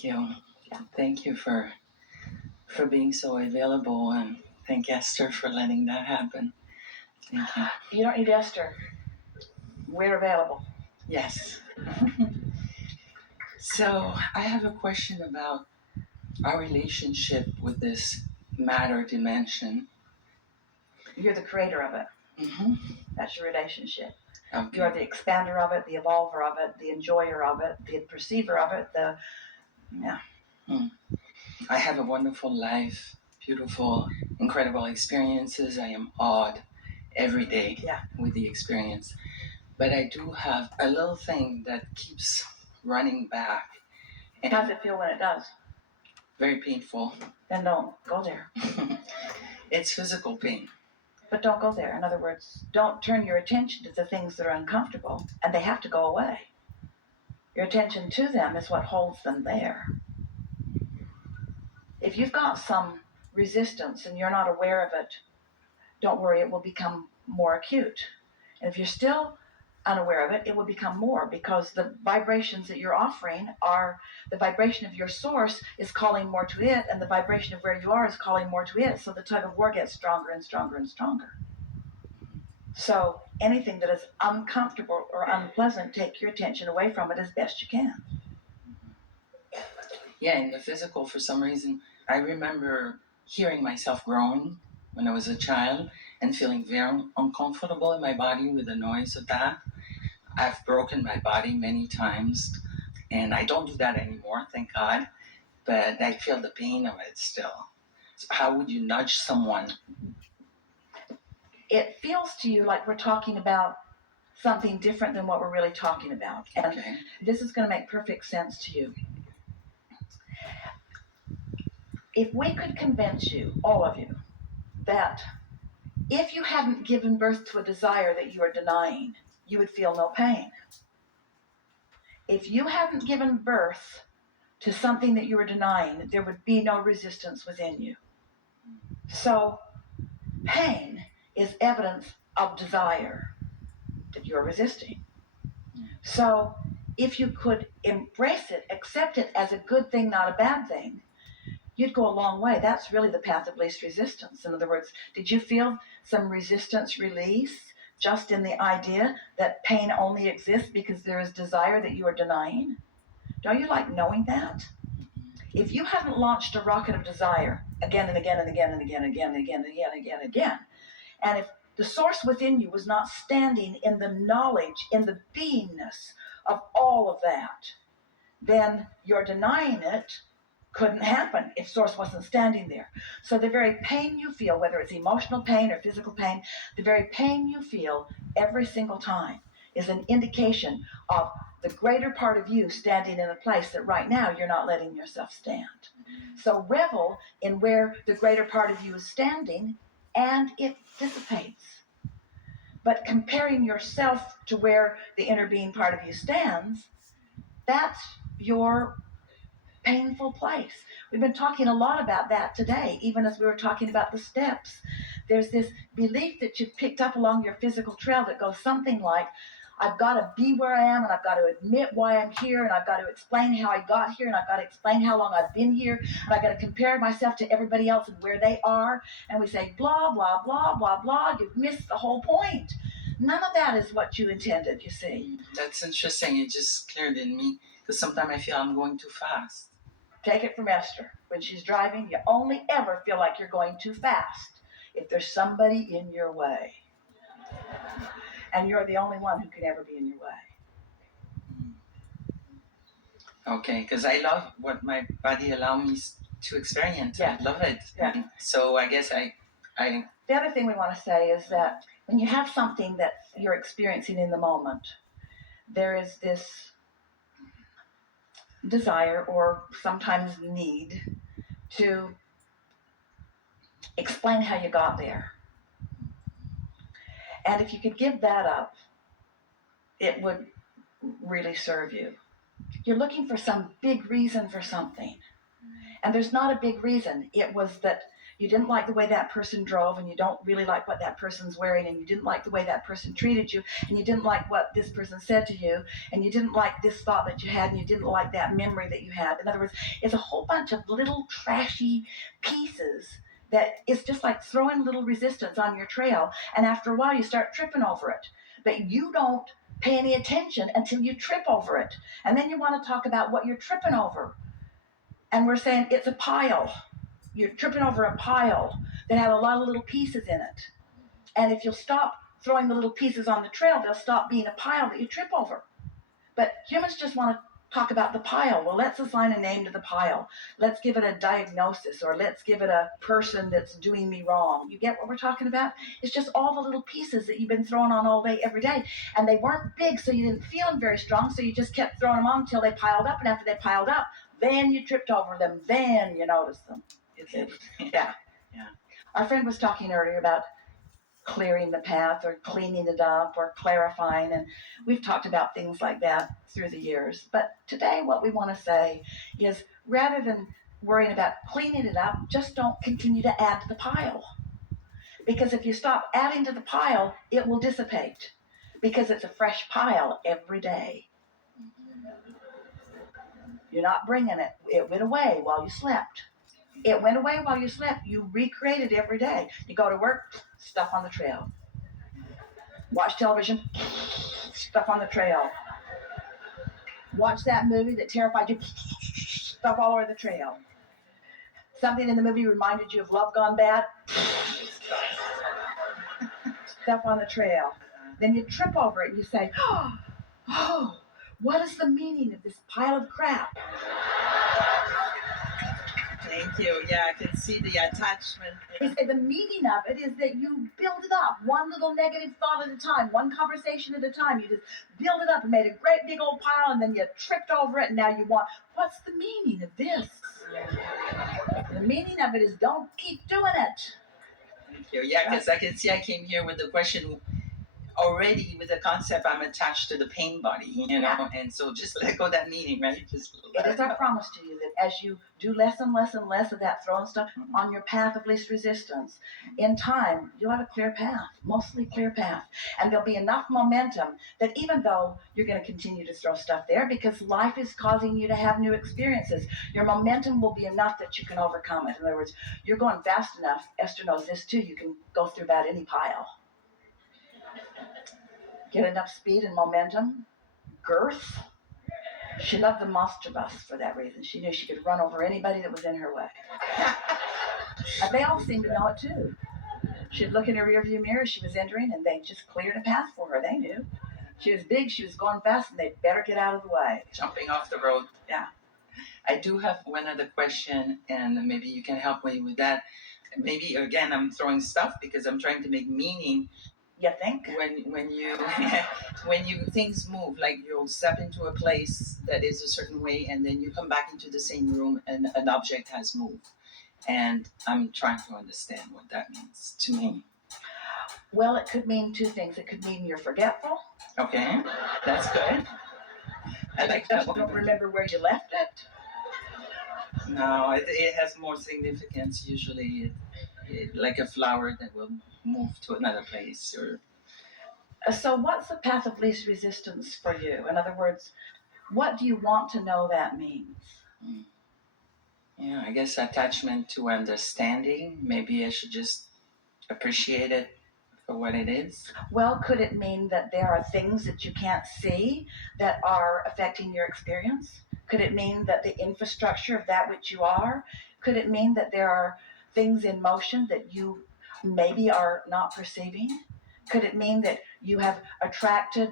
Thank you. Yeah. Thank you for being so available, and thank Esther for letting that happen. Thank you. You don't need Esther. We're available. Yes. So I have a question about our relationship with this matter dimension. You're the creator of it. Mm-hmm. That's your relationship. Okay. You're the expander of it, the evolver of it, the enjoyer of it, the perceiver of it, I have a wonderful life, beautiful, incredible experiences. I am awed every day with the experience. But I do have a little thing that keeps running back. And how does it feel when it does? Very painful. Then don't go there. It's physical pain. But don't go there. In other words, don't turn your attention to the things that are uncomfortable, and they have to go away. Your attention to them is what holds them there. If you've got some resistance and you're not aware of it, don't worry, it will become more acute. And if you're still unaware of it, it will become more, because the vibrations that you're offering are the vibration of your source is calling more to it, and the vibration of where you are is calling more to it. So the tug of war gets stronger and stronger and stronger. So anything that is uncomfortable or unpleasant, take your attention away from it as best you can. Yeah, in the physical, for some reason, I remember hearing myself groan when I was a child and feeling very uncomfortable in my body with the noise of that. I've broken my body many times, and I don't do that anymore, thank God, but I feel the pain of it still. So how would you nudge someone? It feels to you like we're talking about something different than what we're really talking about. And this is going to make perfect sense to you. If we could convince you, all of you, that if you hadn't given birth to a desire that you are denying, you would feel no pain. If you hadn't given birth to something that you were denying, there would be no resistance within you. So pain is evidence of desire that you're resisting. So if you could embrace it, accept it as a good thing, not a bad thing, you'd go a long way. That's really the path of least resistance. In other words, did you feel some resistance release just in the idea that pain only exists because there is desire that you are denying? Don't you like knowing that? If you hadn't launched a rocket of desire again and again and again and again and again and again and again and again and again, and if the source within you was not standing in the knowledge, in the beingness of all of that, then your denying it couldn't happen if source wasn't standing there. So the very pain you feel, whether it's emotional pain or physical pain, the very pain you feel every single time is an indication of the greater part of you standing in a place that right now you're not letting yourself stand. So revel in where the greater part of you is standing, and it dissipates. But comparing yourself to where the inner being part of you stands, that's your painful place. We've been talking a lot about that today, even as we were talking about the steps. There's this belief that you've picked up along your physical trail that goes something like, I've got to be where I am, and I've got to admit why I'm here, and I've got to explain how I got here, and I've got to explain how long I've been here, and I've got to compare myself to everybody else and where they are. And we say, blah, blah, blah, blah, blah. You've missed the whole point. None of that is what you intended, you see. That's interesting. It just cleared in me, because sometimes I feel I'm going too fast. Take it from Esther. When she's driving, you only ever feel like you're going too fast if there's somebody in your way. And you're the only one who can ever be in your way. Okay, because I love what my body allows me to experience. Yeah. I love it. Yeah. So I guess I... The other thing we want to say is that when you have something that you're experiencing in the moment, there is this desire or sometimes need to explain how you got there. And if you could give that up, it would really serve you. You're looking for some big reason for something. And there's not a big reason. It was that you didn't like the way that person drove, and you don't really like what that person's wearing, and you didn't like the way that person treated you, and you didn't like what this person said to you, and you didn't like this thought that you had, and you didn't like that memory that you had. In other words, it's a whole bunch of little trashy pieces that it's just like throwing little resistance on your trail, and after a while you start tripping over it. But you don't pay any attention until you trip over it. And then you want to talk about what you're tripping over. And we're saying it's a pile. You're tripping over a pile that had a lot of little pieces in it. And if you'll stop throwing the little pieces on the trail, they'll stop being a pile that you trip over. But humans just want to talk about the pile. Well, let's assign a name to the pile. Let's give it a diagnosis, or let's give it a person that's doing me wrong. You get what we're talking about? It's just all the little pieces that you've been throwing on all day, every day. And they weren't big, so you didn't feel them very strong, so you just kept throwing them on until they piled up. And after they piled up, then you tripped over them. Then you noticed them. Yeah. Our friend was talking earlier about clearing the path or cleaning it up or clarifying, and we've talked about things like that through the years. But today what we want to say is, rather than worrying about cleaning it up, just don't continue to add to the pile, because if you stop adding to the pile, it will dissipate, because it's a fresh pile every day. You're not bringing it. It went away while you slept. It went away while you slept. You recreate it every day. You go to work, stuff on the trail. Watch television, stuff on the trail. Watch that movie that terrified you, stuff all over the trail. Something in the movie reminded you of love gone bad, stuff on the trail. Then you trip over it and you say, oh, what is the meaning of this pile of crap? Thank you. Yeah, I can see the attachment. They say the meaning of it is that you build it up one little negative thought at a time, one conversation at a time. You just build it up and made a great big old pile, and then you tripped over it, and now you want, what's the meaning of this? The meaning of it is don't keep doing it. Thank you. Yeah, because I can see I came here with the question already, with the concept I'm attached to the pain body, and so just let go that meaning, right? Just it is our promise to you that as you do less and less and less of that throwing stuff on your path of least resistance, in time you'll have a clear path, mostly clear path, and there'll be enough momentum that even though you're going to continue to throw stuff there because life is causing you to have new experiences, your momentum will be enough that you can overcome it. In other words, you're going fast enough. Esther knows this too. You can go through about any pile. Get enough speed and momentum, girth. She loved the monster bus for that reason. She knew she could run over anybody that was in her way. And they all seemed to know it too. She'd look in her rearview mirror as she was entering, and they just cleared a path for her. They knew. She was big, she was going fast, and they'd better get out of the way. Jumping off the road. Yeah. I do have one other question, and maybe you can help me with that. Maybe, again, I'm throwing stuff because I'm trying to make meaning. You think? When you things move, like you'll step into a place that is a certain way, and then you come back into the same room, and an object has moved, and I'm trying to understand what that means to me. Well, it could mean two things. It could mean you're forgetful. Okay, that's good. I like that Just one. don't remember where you left it. No, it has more significance usually. Like a flower that will move to another place, or So what's the path of least resistance for you? In other words, what do you want to know that means? Yeah, I guess attachment to understanding. Maybe I should just appreciate it for what it is. Well, could it mean that there are things that you can't see that are affecting your experience? Could it mean that the infrastructure of that which you are? Could it mean that there are things in motion that you maybe are not perceiving? Could it mean that you have attracted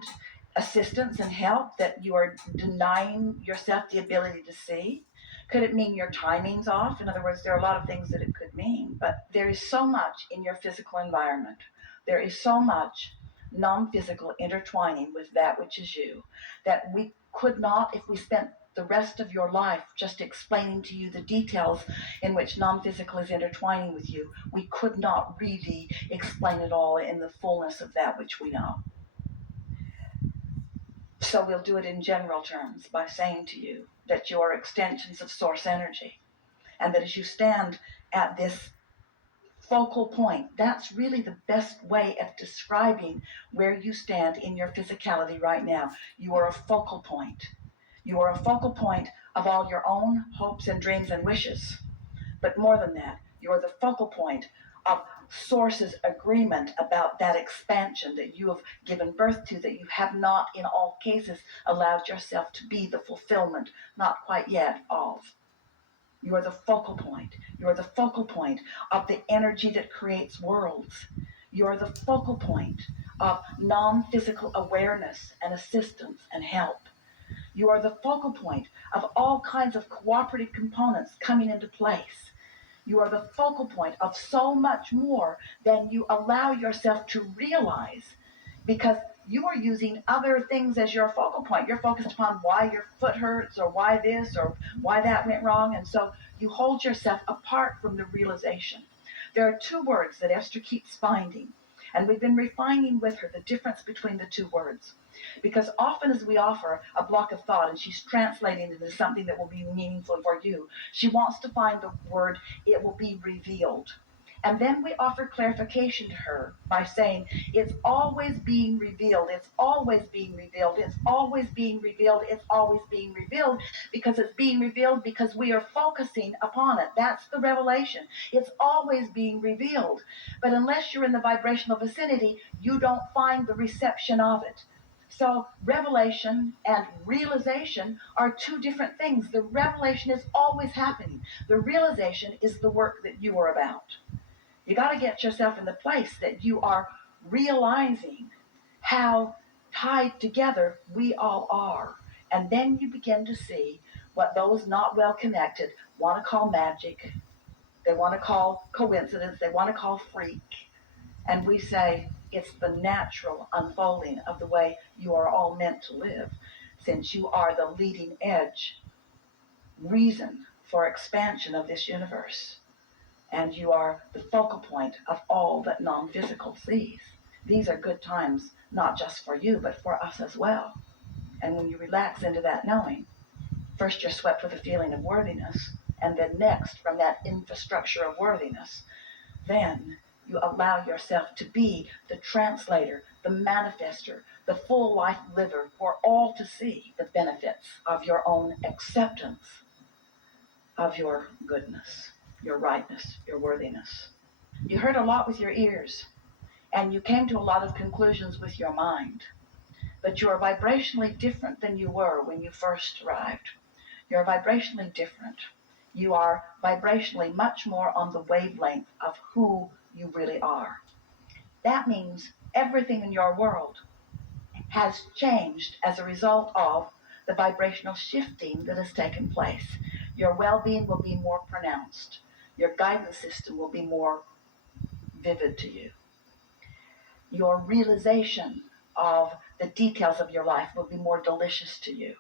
assistance and help that you are denying yourself the ability to see? Could it mean your timing's off? In other words, there are a lot of things that it could mean, but there is so much in your physical environment. There is so much non-physical intertwining with that which is you that we could not, if we spent the rest of your life just explaining to you the details in which non-physical is intertwining with you, we could not really explain it all in the fullness of that which we know. So we'll do it in general terms by saying to you that you are extensions of source energy, and that as you stand at this focal point. That's really the best way of describing where you stand in your physicality right now. You are a focal point. You are a focal point of all your own hopes and dreams and wishes. But more than that, you are the focal point of Source's agreement about that expansion that you have given birth to, that you have not, in all cases, allowed yourself to be the fulfillment, not quite yet, of. You are the focal point. You are the focal point of the energy that creates worlds. You are the focal point of non physical awareness and assistance and help. You are the focal point of all kinds of cooperative components coming into place. You are the focal point of so much more than you allow yourself to realize, because you are using other things as your focal point. You're focused upon why your foot hurts or why this or why that went wrong. And so you hold yourself apart from the realization. There are two words that Esther keeps finding, and we've been refining with her the difference between the two words. Because often as we offer a block of thought and she's translating it into something that will be meaningful for you, she wants to find the word, it will be revealed. And then we offer clarification to her by saying, it's always being revealed, it's always being revealed, it's always being revealed, it's always being revealed, because it's being revealed because we are focusing upon it. That's the revelation. It's always being revealed. But unless you're in the vibrational vicinity, you don't find the reception of it. So revelation and realization are two different things. The revelation is always happening. The realization is the work that you are about. You got to get yourself in the place that you are realizing how tied together we all are. And then you begin to see what those not well connected want to call magic. They want to call coincidence. They want to call freak. And we say it's the natural unfolding of the way you are all meant to live, since you are the leading edge reason for expansion of this universe. And you are the focal point of all that non-physical sees. These are good times, not just for you, but for us as well. And when you relax into that knowing, first you're swept with a feeling of worthiness, and then next, from that infrastructure of worthiness, then you allow yourself to be the translator, the manifester, the full life liver for all to see the benefits of your own acceptance of your goodness, your rightness, your worthiness. You heard a lot with your ears, and you came to a lot of conclusions with your mind, but you are vibrationally different than you were when you first arrived. You're vibrationally different. You are vibrationally much more on the wavelength of who you really are. That means everything in your world has changed as a result of the vibrational shifting that has taken place. Your well-being will be more pronounced. Your guidance system will be more vivid to you. Your realization of the details of your life will be more delicious to you.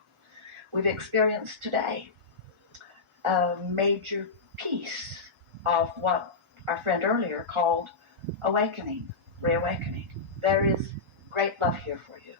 We've experienced today a major piece of what our friend earlier called awakening, reawakening. There is great love here for you.